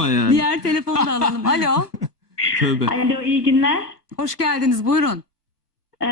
Yapma yani. Diğer telefonu da alalım. Alo. Tövbe. Alo iyi günler. Hoş geldiniz. Buyurun. Ee,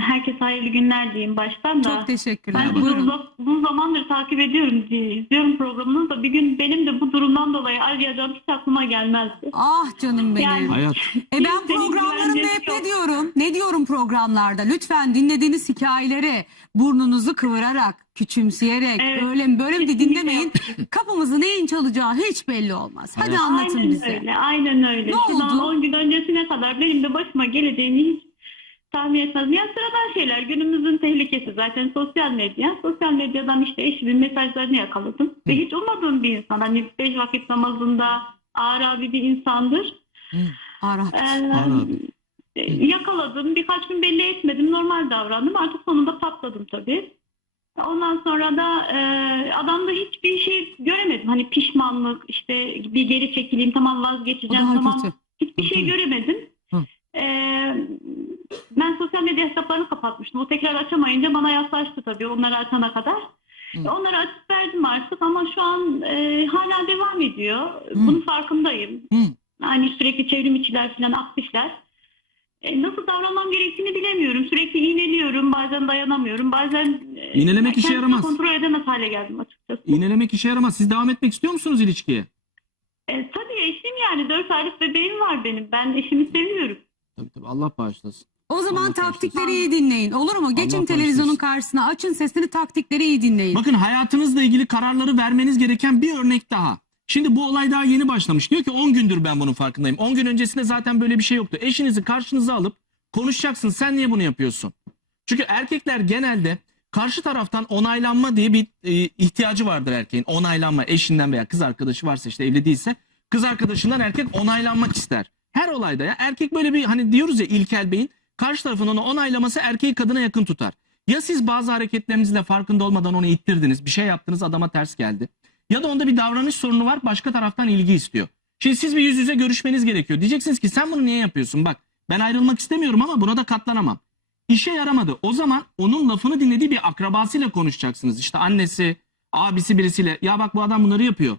herkese hayırlı günler diyeyim baştan da. Çok teşekkürler. ben Buyurun. uzun, uzun zamandır takip ediyorum, izliyorum programınızı da bir gün benim de bu durumdan dolayı arayacağım hiç aklıma gelmezdi. Ah canım benim. Yani- Hayat. E ben programlarımda hep ne diyorum? Ne diyorum programlarda? Lütfen dinlediğiniz hikayeleri burnunuzu kıvırarak, küçümseyerek, Evet, öyle mi böyle mi dinlemeyin. Kapımızı neyin çalacağı hiç belli olmaz. Hadi Evet. anlatın aynen bize. öyle, aynen öyle. Ne Şuradan oldu? 10 gün öncesine kadar benim de başıma geleceğini hiç tahmin etmezdim. Ya sıradan şeyler, günümüzün tehlikesi zaten sosyal medya. Sosyal medyadan işte eşimin mesajlarını yakaladım. Ve hiç ummadığım bir insan. Hani beş vakit namazında ağır abi bir insandır. Ara. Ee, Aradı. e, yakaladım. Birkaç gün belli etmedim. Normal davrandım. Artık sonunda patladım tabii. Ondan sonra da e, adamda hiçbir şey göremedim. Hani pişmanlık, işte bir geri çekileyim, tamam vazgeçeceğim, tamam. kötü. Hiçbir şey göremedim. Hı. E, ben sosyal medya hesaplarını kapatmıştım. O tekrar açamayınca bana yaklaştı tabii onları açana kadar. Hı. Onları açıp verdim artık ama şu an e, hala devam ediyor. Bunun farkındayım. Hı. Hani sürekli çevrim içiler falan aktifler. E, nasıl davranmam gerektiğini bilemiyorum. Sürekli iğneliyorum. Bazen dayanamıyorum. Bazen e, İğnelemek işe kendimi yaramaz. kontrol edemez hale geldim açıkçası. İğnelemek işe yaramaz. Siz devam etmek istiyor musunuz ilişkiye? E, tabii eşim yani. 4 aylık bebeğim var benim. Ben eşimi seviyorum. Tabii tabii Allah bağışlasın. O zaman taktikleri iyi dinleyin. Olur mu? Geçin Allah televizyonun karşısına, açın sesini, taktikleri iyi dinleyin. Bakın hayatınızla ilgili kararları vermeniz gereken bir örnek daha. Şimdi bu olay daha yeni başlamış. Diyor ki 10 gündür ben bunun farkındayım. 10 gün öncesinde zaten böyle bir şey yoktu. Eşinizi karşınıza alıp konuşacaksın. Sen niye bunu yapıyorsun? Çünkü erkekler genelde karşı taraftan onaylanma diye bir e, ihtiyacı vardır erkeğin. Onaylanma eşinden veya kız arkadaşı varsa işte evli değilse kız arkadaşından erkek onaylanmak ister. Her olayda ya erkek böyle bir hani diyoruz ya İlkel Bey'in karşı tarafın onu onaylaması erkeği kadına yakın tutar. Ya siz bazı hareketlerinizle farkında olmadan onu ittirdiniz, bir şey yaptınız adama ters geldi. Ya da onda bir davranış sorunu var başka taraftan ilgi istiyor. Şimdi siz bir yüz yüze görüşmeniz gerekiyor. Diyeceksiniz ki sen bunu niye yapıyorsun? Bak ben ayrılmak istemiyorum ama buna da katlanamam. İşe yaramadı. O zaman onun lafını dinlediği bir akrabasıyla konuşacaksınız. İşte annesi, abisi birisiyle. Ya bak bu adam bunları yapıyor.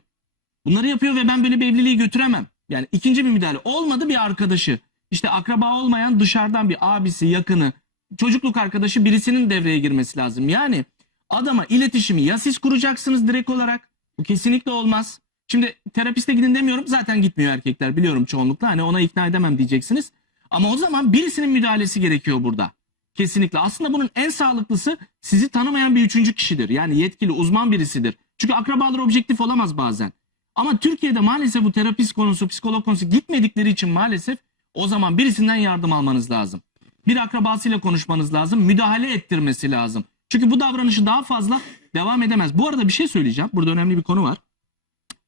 Bunları yapıyor ve ben böyle bir evliliği götüremem. Yani ikinci bir müdahale. Olmadı bir arkadaşı. İşte akraba olmayan dışarıdan bir abisi, yakını, çocukluk arkadaşı birisinin devreye girmesi lazım. Yani adama iletişimi ya siz kuracaksınız direkt olarak. Bu kesinlikle olmaz. Şimdi terapiste gidin demiyorum. Zaten gitmiyor erkekler biliyorum çoğunlukla. Hani ona ikna edemem diyeceksiniz. Ama o zaman birisinin müdahalesi gerekiyor burada. Kesinlikle. Aslında bunun en sağlıklısı sizi tanımayan bir üçüncü kişidir. Yani yetkili, uzman birisidir. Çünkü akrabalar objektif olamaz bazen. Ama Türkiye'de maalesef bu terapist konusu, psikolog konusu gitmedikleri için maalesef o zaman birisinden yardım almanız lazım. Bir akrabasıyla konuşmanız lazım, müdahale ettirmesi lazım. Çünkü bu davranışı daha fazla devam edemez. Bu arada bir şey söyleyeceğim. Burada önemli bir konu var.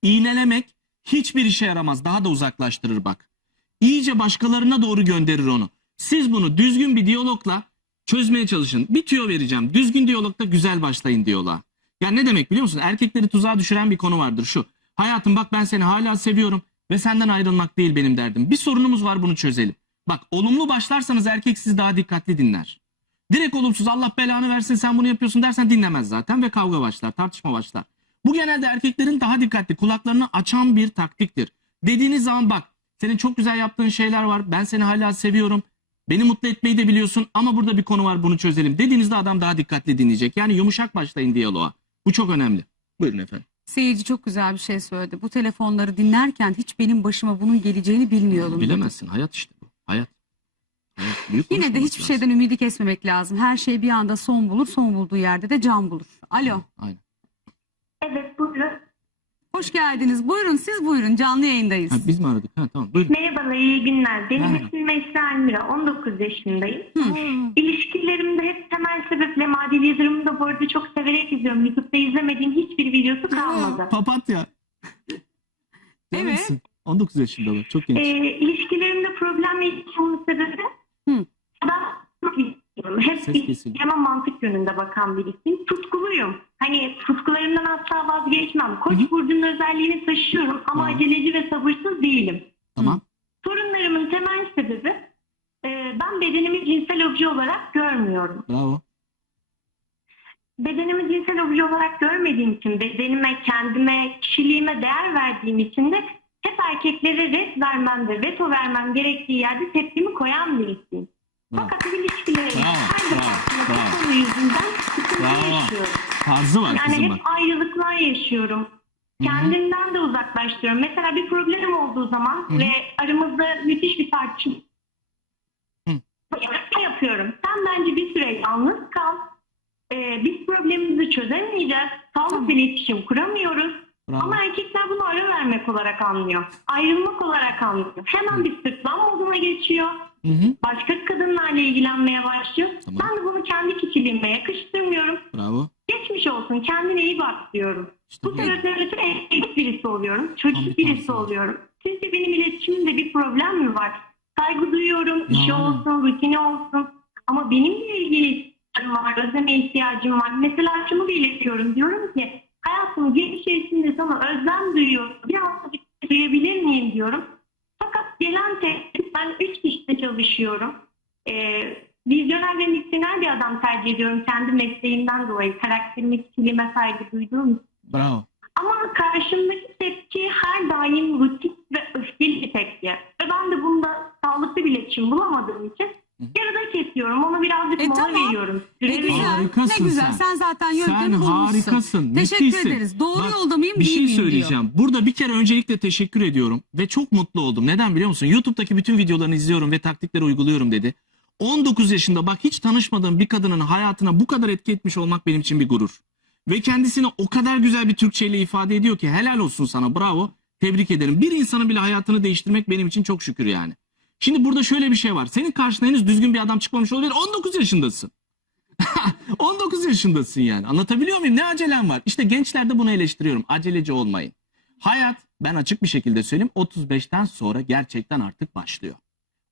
İğnelemek hiçbir işe yaramaz. Daha da uzaklaştırır bak. İyice başkalarına doğru gönderir onu. Siz bunu düzgün bir diyalogla çözmeye çalışın. Bir tüyo vereceğim. Düzgün diyalogda güzel başlayın diyaloğa. Yani ne demek biliyor musun? Erkekleri tuzağa düşüren bir konu vardır şu. Hayatım bak ben seni hala seviyorum ve senden ayrılmak değil benim derdim. Bir sorunumuz var bunu çözelim. Bak olumlu başlarsanız erkek sizi daha dikkatli dinler. Direkt olumsuz Allah belanı versin sen bunu yapıyorsun dersen dinlemez zaten ve kavga başlar, tartışma başlar. Bu genelde erkeklerin daha dikkatli kulaklarını açan bir taktiktir. Dediğiniz zaman bak senin çok güzel yaptığın şeyler var ben seni hala seviyorum. Beni mutlu etmeyi de biliyorsun ama burada bir konu var bunu çözelim. Dediğinizde adam daha dikkatli dinleyecek. Yani yumuşak başlayın diyaloğa. Bu çok önemli. Buyurun efendim. Seyirci çok güzel bir şey söyledi. Bu telefonları dinlerken hiç benim başıma bunun geleceğini bilmiyordum. Bilemezsin. Hayat işte bu. Hayat. Hayat. Büyük Yine de hiçbir lazım. şeyden ümidi kesmemek lazım. Her şey bir anda son bulur, son bulduğu yerde de can bulur. Alo, Aynen. Evet buyurun. Hoş geldiniz. Buyurun, siz buyurun. Canlı yayındayız. Ha, biz mi aradık? Ha, tamam. Buyurun. Merhabalar, iyi günler. Benim Merhaba. ismim Esra Elmira, 19 yaşındayım. Hı. İlişkilerimde hep temel sebeple Madil Yıldırım'ı da bu arada çok severek izliyorum. YouTube'da izlemediğim hiçbir videosu kalmadı. Papatya. Evet. Canımsın. 19 yaşındalar. Çok genç. Ee, ilişkilerimde problem yaşamamın sebebi Hı. ben. Hep Ses kesildi. mantık yönünde bakan birisiyim. Tutkuluyum. Hani tutkularımdan asla vazgeçmem. Koç burcunun özelliğini taşıyorum ama Tamam. aceleci ve sabırsız değilim. Tamam. Sorunlarımın temel sebebi e, ben bedenimi cinsel obje olarak görmüyorum. Bravo. Bedenimi cinsel obje olarak görmediğim için, bedenime, kendime, kişiliğime değer verdiğim için de hep erkeklere red vermem ve veto vermem gerektiği yerde tepkimi koyan birisiyim. Fakat bu ilişkilerin Bravo, her bravo, defasında bravo. bu konu yüzünden sıkıntı Bravo. yaşıyorum. Tarzı var Yani kızım hep ayrılıklar yaşıyorum. Kendimden de uzaklaştırıyorum. Mesela bir problemim olduğu zaman ve aramızda müthiş bir tartışma. Ne yapıyorum? Sen bence bir süre yalnız kal. Ee, biz problemimizi çözemeyeceğiz. Sağlıklı iletişim kuramıyoruz. Bravo. Ama erkekler bunu ara vermek olarak anlıyor. Ayrılmak olarak anlıyor. Hemen bir sırtlan moduna geçiyor. Hı hı. Başka kadınlarla ilgilenmeye başlıyor. Tamam. Ben de bunu kendi kişiliğime yakıştırmıyorum. Bravo. Geçmiş olsun kendine iyi bak diyorum. İşte Bu bu. sebeple ötürü evlilik birisi oluyorum. Çocuk bir birisi var. oluyorum. Sizce benim iletişimimde bir problem mi var? Saygı duyuyorum, işi Yani. olsun, rutini olsun. Ama benimle ilgili var, özleme ihtiyacım var. Mesela şunu belirtiyorum. Diyorum ki hayatımın gün içerisinde sana özlem duyuyorum. Biraz da bir şey duyabilir miyim diyorum. Fakat gelen teklif ben üç kişide çalışıyorum. Ee, vizyoner ve misyoner bir adam tercih ediyorum kendi mesleğimden dolayı. Karakterime, kişiliğime saygı duyduğum için. Bravo. Ama karşımdaki tepki her daim rutin ve öfkeli bir tepki. Ve ben de bunda sağlıklı bir iletişim bulamadığım için yarıda kesiyorum. Ona birazcık E mola tamam. veriyorum. Ne Süre güzel. veriyorum. Harikasın ne güzel. sen. Sen, zaten yöntemi Sen bulmuşsun. harikasın. Teşekkür müthişsin. ederiz. Doğru Bak, yolda mıyım Bir değil şey miyim diyor. söyleyeceğim. Burada bir kere öncelikle teşekkür ediyorum ve çok mutlu oldum. Neden biliyor musun? YouTube'daki bütün videolarını izliyorum ve taktikleri uyguluyorum dedi. 19 yaşında bak hiç tanışmadığım bir kadının hayatına bu kadar etki etmiş olmak benim için bir gurur. Ve kendisini o kadar güzel bir Türkçeyle ifade ediyor ki helal olsun sana bravo. Tebrik ederim. Bir insanın bile hayatını değiştirmek benim için çok şükür yani. Şimdi burada şöyle bir şey var. Senin karşına henüz düzgün bir adam çıkmamış olabilir. 19 yaşındasın. 19 yaşındasın yani. Anlatabiliyor muyum? Ne acelem var? İşte gençlerde bunu eleştiriyorum. Aceleci olmayın. Hayat ben açık bir şekilde söyleyeyim 35'ten sonra gerçekten artık başlıyor.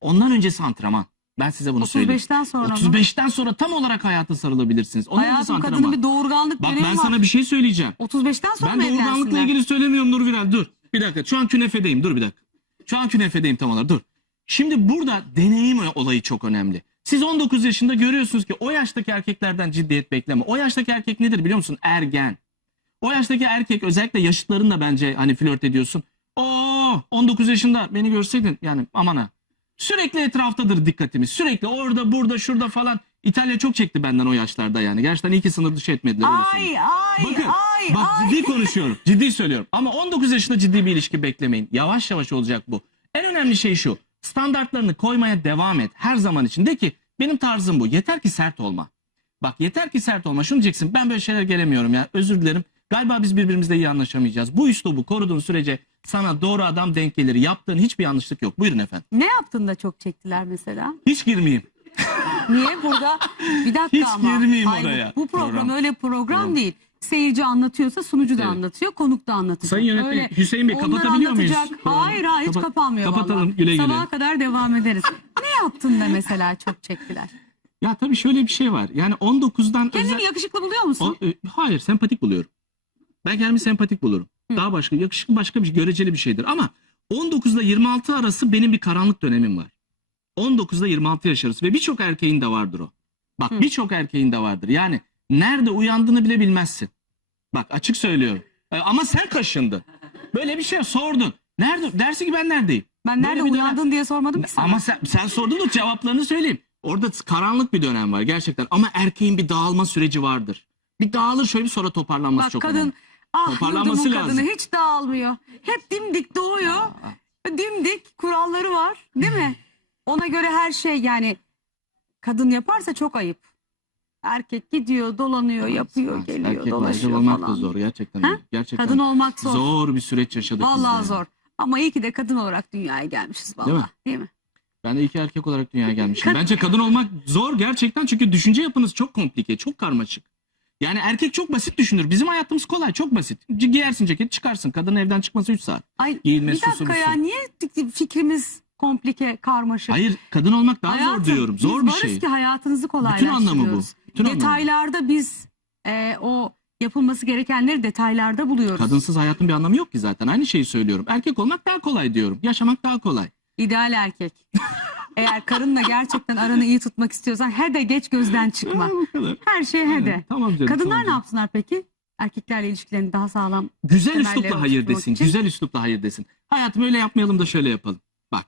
Ondan öncesi antrenman. Ben size bunu söyleyeyim. 35'ten sonra mı? 35'ten sonra tam olarak hayata sarılabilirsiniz. Ondan öncesi Hayatım antrenman. kadının bir doğurganlık Bak ben var. sana bir şey söyleyeceğim. 35'ten sonra Ben mı doğurganlıkla evlensinler? ilgili söylemiyorum Nur Viral dur. Bir dakika şu an künefedeyim dur bir dakika. Şu an künefedeyim tam olarak dur. Şimdi burada deneyim olayı çok önemli. Siz 19 yaşında görüyorsunuz ki o yaştaki erkeklerden ciddiyet bekleme. O yaştaki erkek nedir biliyor musun? Ergen. O yaştaki erkek özellikle yaşıtlarınla bence hani flört ediyorsun. Oo 19 yaşında beni görseydin yani aman ha. Sürekli etraftadır dikkatimiz. Sürekli orada burada şurada falan. İtalya çok çekti benden o yaşlarda yani. Gerçekten iyi ki sınır dışı etmediler. Ay ay Bakın ay bak ay. ciddi konuşuyorum. Ciddi söylüyorum. Ama 19 yaşında ciddi bir ilişki beklemeyin. Yavaş yavaş olacak bu. En önemli şey şu. Standartlarını koymaya devam et. Her zaman için. De ki benim tarzım bu. Yeter ki sert olma. Bak yeter ki sert olma. Şunu diyeceksin. Ben böyle şeyler gelemiyorum ya. Özür dilerim. Galiba biz birbirimizle iyi anlaşamayacağız. Bu üslubu koruduğun sürece sana doğru adam denk gelir. Yaptığın hiçbir yanlışlık yok. Buyurun efendim. Ne yaptın da çok çektiler mesela? Hiç girmeyeyim. Niye burada? Bir dakika Hiç ama. girmeyeyim Hayır, oraya. Bu program, Program. öyle Program. değil. Seyirci anlatıyorsa sunucu da Evet. anlatıyor, konuk da anlatacak. Sayın yönetmen Öyle. Hüseyin Bey Onlar kapatabiliyor muyuz? anlatacak. programı? Hayır hayır hiç Kapa- kapanmıyor Kapatalım vallahi. güle güle. Sabaha kadar devam ederiz. ne yaptın da mesela çok çektiler? Ya tabii şöyle bir şey var. Yani 19'dan Kendini özel- yakışıklı buluyor musun? O, e, hayır sempatik buluyorum. Ben kendimi sempatik bulurum. Hı. Daha başka yakışıklı başka bir göreceli bir şeydir. Ama 19 ile 26 arası benim bir karanlık dönemim var. 19 ile 26 yaş arası ve birçok erkeğin de vardır o. Bak Hı. birçok erkeğin de vardır. Yani nerede uyandığını bile bilmezsin. Bak açık söylüyorum. E, ama sen kaşındın. Böyle bir şey sordun. Nerede? Dersin ki ben neredeyim? ben böyle nerede bir dönem- uyandın diye sormadım ki sana. Ama sen, sen sordun da cevaplarını söyleyeyim. Orada karanlık bir dönem var gerçekten. Ama erkeğin bir dağılma süreci vardır. Bir dağılır şöyle bir sonra toparlanması Bak çok kadın önemli. ah Toparlanması yurdumun kadını lazım. hiç dağılmıyor. Hep dimdik doğuyor. Dimdik kuralları var değil mi? Ona göre her şey yani kadın yaparsa çok ayıp. Erkek gidiyor, dolanıyor, yapıyor, Evet, geliyor, erkek dolaşıyor varlığı olmak falan. da zor gerçekten. Ha? Gerçekten Kadın olmak zor. zor bir süreç yaşadık biz Vallahi yani. zor. Ama iyi ki de kadın olarak dünyaya gelmişiz vallahi. Değil Değil mi? mi? Ben de iki erkek olarak dünyaya gelmişim. Kad- Bence kadın olmak zor gerçekten çünkü düşünce yapınız çok komplike, çok karmaşık. Yani erkek çok basit düşünür. Bizim hayatımız kolay, çok basit. C- Giyersin ceket, çıkarsın. Kadının evden çıkması 3 saat. Ay Giyilmesi, bir dakika ya niye fikrimiz komplike, karmaşık? Hayır, kadın olmak daha Hayatım, zor diyorum. Zor biz bir varız şey. ki hayatınızı kolaylaştırıyoruz. anlamı bu. Bütün. Detaylarda biz e, o yapılması gerekenleri detaylarda buluyoruz. Kadınsız hayatın bir anlamı yok ki zaten. Aynı şeyi söylüyorum. Erkek olmak daha kolay diyorum. Yaşamak daha kolay. İdeal erkek. Eğer karınla gerçekten aranı iyi tutmak istiyorsan he de geç gözden çıkma. Her şey he de. Tamam canım. Kadınlar tamam ne yapsınlar peki? Erkeklerle ilişkilerini daha sağlam. Güzel üslupla hayır desin. için. Güzel üslupla hayır desin. Hayatım öyle yapmayalım da şöyle yapalım. Bak.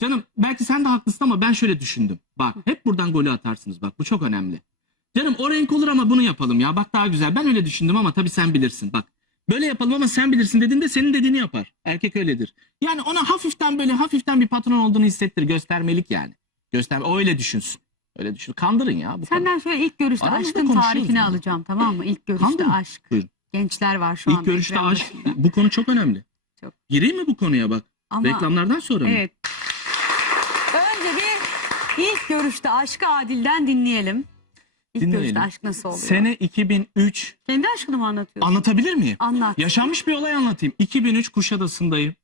Canım belki sen de haklısın ama ben şöyle düşündüm. Bak hep buradan golü atarsınız. Bak bu çok önemli. Canım o renk olur ama bunu yapalım ya. Bak daha güzel. Ben öyle düşündüm ama tabii sen bilirsin. Bak böyle yapalım ama sen bilirsin dediğinde senin dediğini yapar. Erkek öyledir. Yani ona hafiften böyle hafiften bir patron olduğunu hissettir. Göstermelik yani. Gösterme. O öyle düşünsün. Öyle düşün. Kandırın ya. Bu. Senden şöyle ilk görüşte Aramızda aşkın tarifini yani. alacağım tamam mı? İlk görüşte Kandırın. aşk. Buyurun. Gençler var şu an. İlk görüşte ekran aşk. başında. Bu konu çok önemli. Çok. Gireyim mi bu konuya bak? Ama Reklamlardan sonra mı? evet. Önce bir ilk görüşte aşkı Adil'den dinleyelim. İlk Dinleyelim. görüşte aşk nasıl oluyor? Sene 2003 Kendi aşkını mı anlatıyorsun? anlatabilir miyim? Anlat. Yaşanmış bir olay anlatayım. 2003 Kuşadası'ndayım.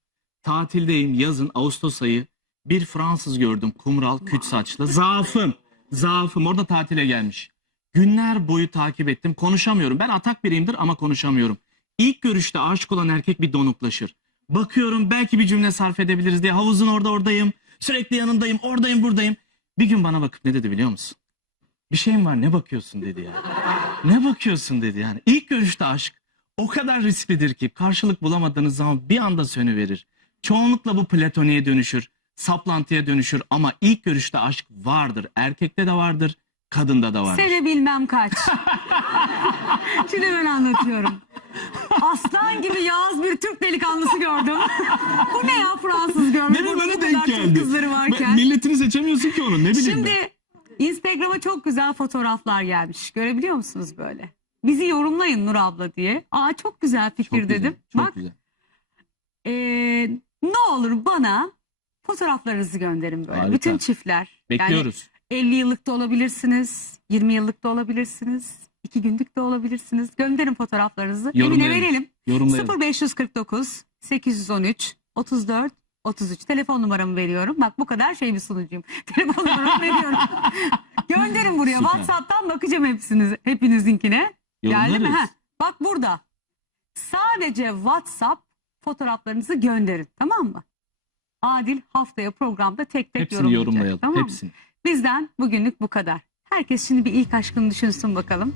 Tatildeyim yazın Ağustos ayı. Bir Fransız gördüm kumral küt saçlı. Zaafım. Zaafım orada tatile gelmiş. Günler boyu takip ettim. Konuşamıyorum. Ben atak biriyimdir ama konuşamıyorum. İlk görüşte aşık olan erkek bir donuklaşır. Bakıyorum belki bir cümle sarf edebiliriz diye havuzun orada oradayım. Sürekli yanındayım oradayım buradayım. Bir gün bana bakıp ne dedi biliyor musun? Bir şeyim var ne bakıyorsun dedi ya. Ne bakıyorsun dedi yani. İlk görüşte aşk o kadar risklidir ki karşılık bulamadığınız zaman bir anda sönüverir. Çoğunlukla bu platoniye dönüşür, saplantıya dönüşür ama ilk görüşte aşk vardır. Erkekte de vardır, kadında da vardır. Sene bilmem kaç. Şimdi ben anlatıyorum. Aslan gibi yağız bir Türk delikanlısı gördüm. Bu ne ya Fransız görmüş. Nereye Burada bu denk kadar geldi? kızları varken. Milletini seçemiyorsun ki onun ne bileyim ben. Şimdi Instagram'a çok güzel fotoğraflar gelmiş. Görebiliyor musunuz böyle? Bizi yorumlayın Nur abla diye. Aa çok güzel fikir Çok güzel, dedim. çok Bak güzel. ee, ne olur bana fotoğraflarınızı gönderin böyle. Harika. Bütün çiftler. Yani Bekliyoruz. 50 yıllık da olabilirsiniz. 20 yıllık da olabilirsiniz. 2 günlük de olabilirsiniz. Gönderin fotoğraflarınızı. Yorumlayalım. verelim. Yorumlayalım. 0549 813 34 33 telefon numaramı veriyorum. Bak bu kadar şey bir sunucuyum. Telefon numaramı veriyorum. Gönderin buraya. Süper. WhatsApp'tan bakacağım hepsiniz, hepinizinkine. Geldi mi? Ha, bak burada. Sadece WhatsApp fotoğraflarınızı gönderin. Tamam mı? Adil haftaya programda tek tek Hepsini yorumlayacak. yorumlayalım. Tamam mı? Hepsini. Bizden bugünlük bu kadar. Herkes şimdi bir ilk aşkını düşünsün bakalım.